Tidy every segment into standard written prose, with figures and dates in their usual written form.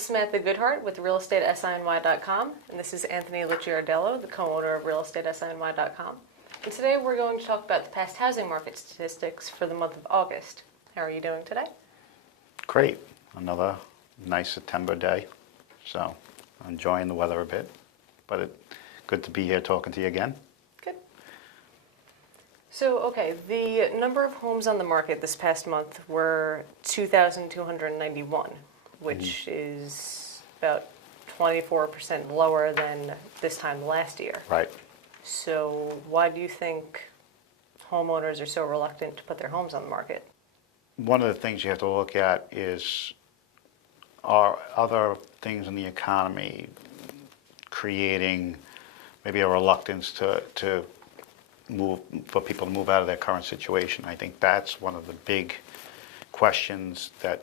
Samantha Goodheart with realestatesiny.com, and this is Anthony Licciardello, the co-owner of realestatesiny.com. And today we're going to talk about the past housing market statistics for the month of August. How are you doing today? Great. Another nice September day, so I'm enjoying the weather a bit, but it's good to be here talking to you again. Good. So, okay, the number of homes on the market this past month were 2,291, which is about 24% lower than this time last year. Right. So why do you think homeowners are so reluctant to put their homes on the market? One of the things you have to look at is, are other things in the economy creating maybe a reluctance to move, for people to move out of their current situation? I think that's one of the big questions that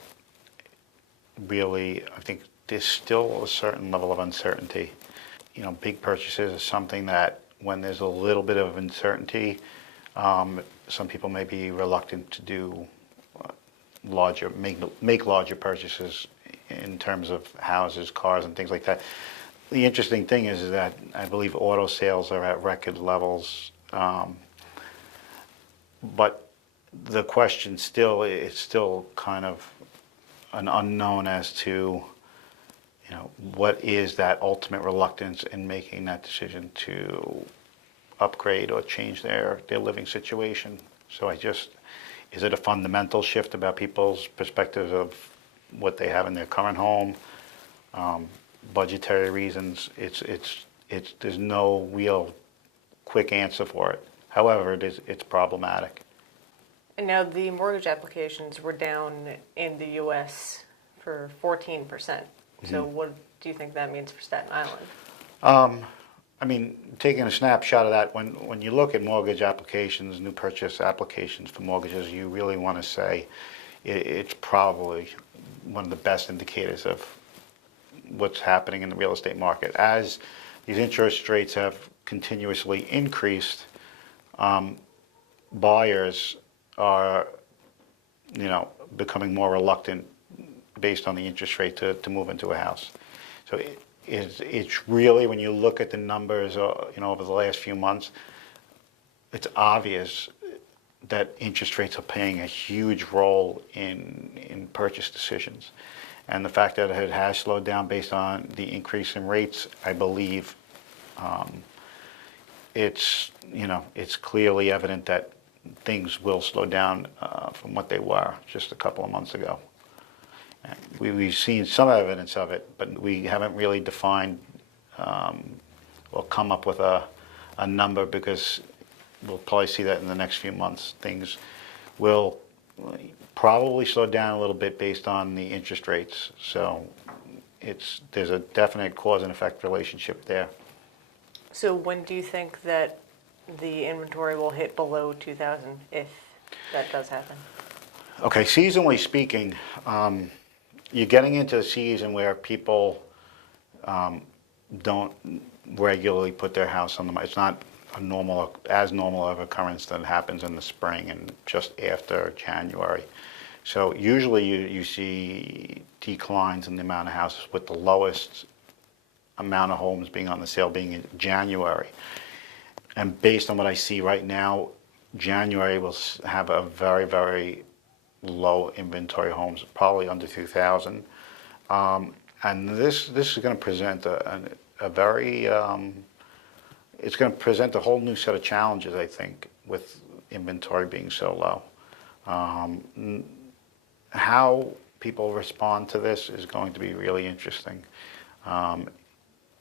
really, I think there's still a certain level of uncertainty. You know, big purchases is something that when there's a little bit of uncertainty, some people may be reluctant to do make larger purchases in terms of houses, cars, and things like that. The interesting thing is that I believe auto sales are at record levels, but the question still is still kind of an unknown as to, you know, what is that ultimate reluctance in making that decision to upgrade or change their living situation. So is it a fundamental shift about people's perspectives of what they have in their current home? Budgetary reasons, there's no real quick answer for it. However, it's problematic. And now the mortgage applications were down in the U.S. for 14%. So what do you think that means for Staten Island? I mean, taking a snapshot of that, when you look at mortgage applications, new purchase applications for mortgages, you really want to say it's probably one of the best indicators of what's happening in the real estate market. As these interest rates have continuously increased, buyers are, becoming more reluctant based on the interest rate to move into a house. So it's really, when you look at the numbers, over the last few months, it's obvious that interest rates are playing a huge role in purchase decisions. And the fact that it has slowed down based on the increase in rates, I believe it's clearly evident that things will slow down from what they were just a couple of months ago. We've seen some evidence of it, but we haven't really defined or come up with a number, because we'll probably see that in the next few months. Things will probably slow down a little bit based on the interest rates. So there's a definite cause and effect relationship there. So when do you think that the inventory will hit below 2,000, if that does happen? Okay, seasonally speaking, you're getting into a season where people don't regularly put their house on the market. It's not as normal of occurrence that happens in the spring and just after January. So usually you see declines in the amount of houses, with the lowest amount of homes being on the sale being in January. And based on what I see right now, January will have a very, very low inventory homes, probably under 2,000. And this is going to present a very, it's going to present a whole new set of challenges, I think, with inventory being so low. How people respond to this is going to be really interesting.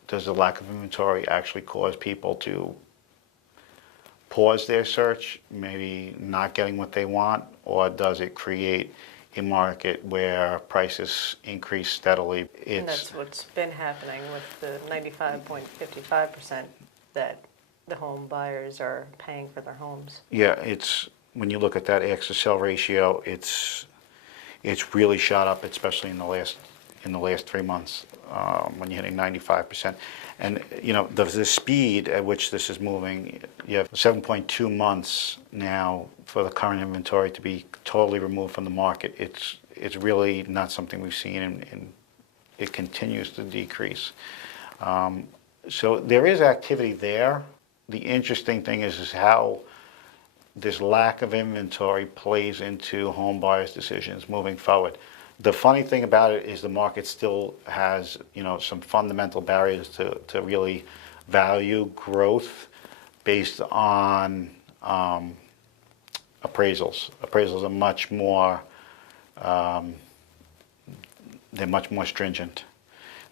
Does the lack of inventory actually cause people to pause their search, maybe not getting what they want, or does it create a market where prices increase steadily? And that's what's been happening with the 95.55% that the home buyers are paying for their homes. Yeah, when you look at that access-to-sell ratio, it's really shot up, especially in the last 3 months, when you're hitting 95%. And the speed at which this is moving, you have 7.2 months now for the current inventory to be totally removed from the market. It's really not something we've seen in it continues to decrease. So there is activity there. The interesting thing is how this lack of inventory plays into home buyers' decisions moving forward. The funny thing about it is the market still has, some fundamental barriers to really value growth based on appraisals. Appraisals are much more, they're much more stringent.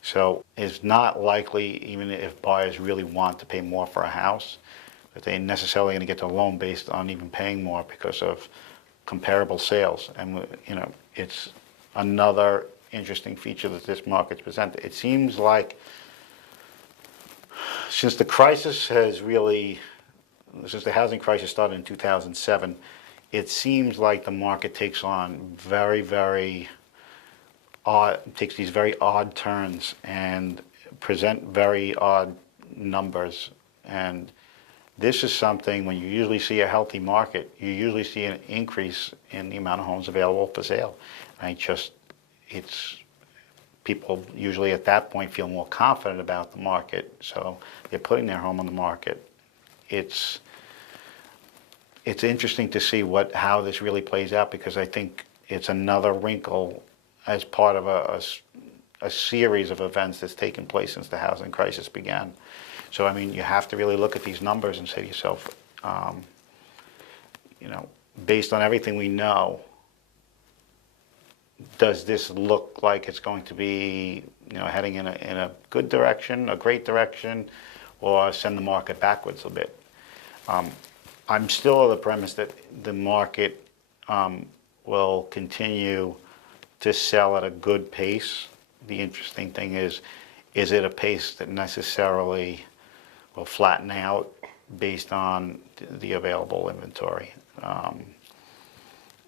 So it's not likely, even if buyers really want to pay more for a house, that they're necessarily going to get the loan based on even paying more because of comparable sales. And, it's another interesting feature that this market's presented. It seems like since the housing crisis started in 2007, it seems like the market takes on takes these very odd turns and present very odd numbers. And this is something, when you usually see a healthy market, you usually see an increase in the amount of homes available for sale. And people usually at that point feel more confident about the market, so they're putting their home on the market. It's interesting to see how this really plays out, because I think it's another wrinkle as part of a series of events that's taken place since the housing crisis began. So, you have to really look at these numbers and say to yourself, based on everything we know, does this look like it's going to be, heading in a good direction, a great direction, or send the market backwards a bit? I'm still of the premise that the market will continue to sell at a good pace. The interesting thing is it a pace that necessarily will flatten out based on the available inventory?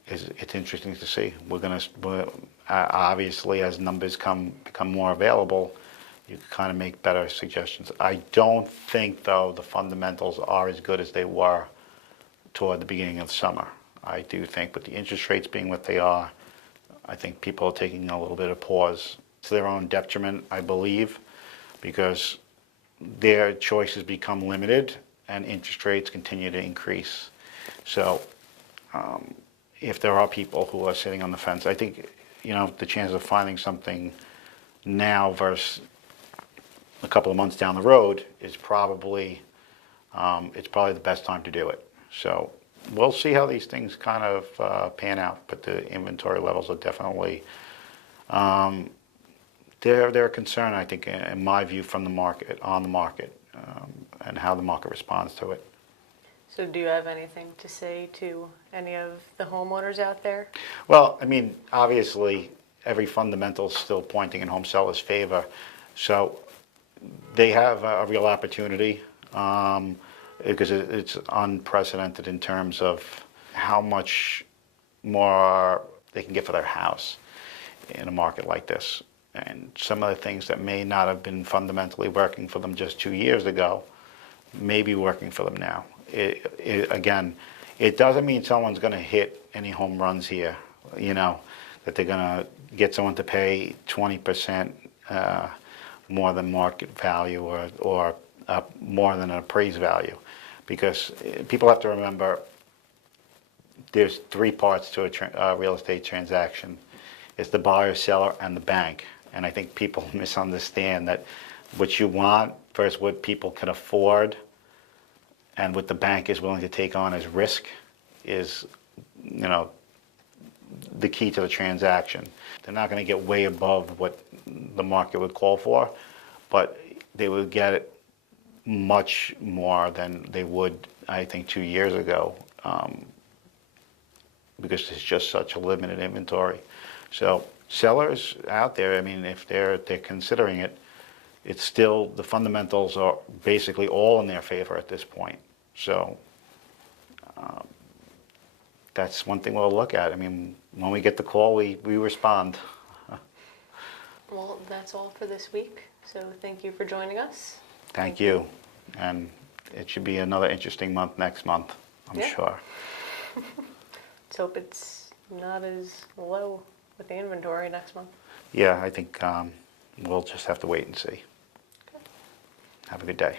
It's interesting to see. Obviously, as numbers become more available, you can kind of make better suggestions. I don't think, though, the fundamentals are as good as they were toward the beginning of the summer. I do think with the interest rates being what they are, I think people are taking a little bit of pause to their own detriment, I believe, because their choices become limited and interest rates continue to increase. So if there are people who are sitting on the fence, I think, the chance of finding something now versus a couple of months down the road is probably the best time to do it. So we'll see how these things kind of pan out, but the inventory levels are definitely they're a concern, I think, in my view, from the market, and how the market responds to it. So do you have anything to say to any of the homeowners out there? Well, obviously, every fundamental is still pointing in home sellers' favor. So they have a real opportunity, because it's unprecedented in terms of how much more they can get for their house in a market like this. And some of the things that may not have been fundamentally working for them just 2 years ago may be working for them now. Again, it doesn't mean someone's going to hit any home runs here, that they're going to get someone to pay 20% more than market value or more than an appraised value. Because people have to remember there's 3 parts to a real estate transaction. It's the buyer, seller, and the bank. And I think people misunderstand that what you want versus what people can afford and what the bank is willing to take on as risk is, the key to the transaction. They're not going to get way above what the market would call for, but they would get it much more than they would, I think, 2 years ago, because there's just such a limited inventory. So sellers out there, if they're considering it, it's still, the fundamentals are basically all in their favor at this point. So that's one thing we'll look at. When we get the call, we respond. Well, that's all for this week. So thank you for joining us. Thank you. And it should be another interesting month next month, I'm sure. Let's hope it's not as low with the inventory next month. Yeah, I think we'll just have to wait and see. Have a good day.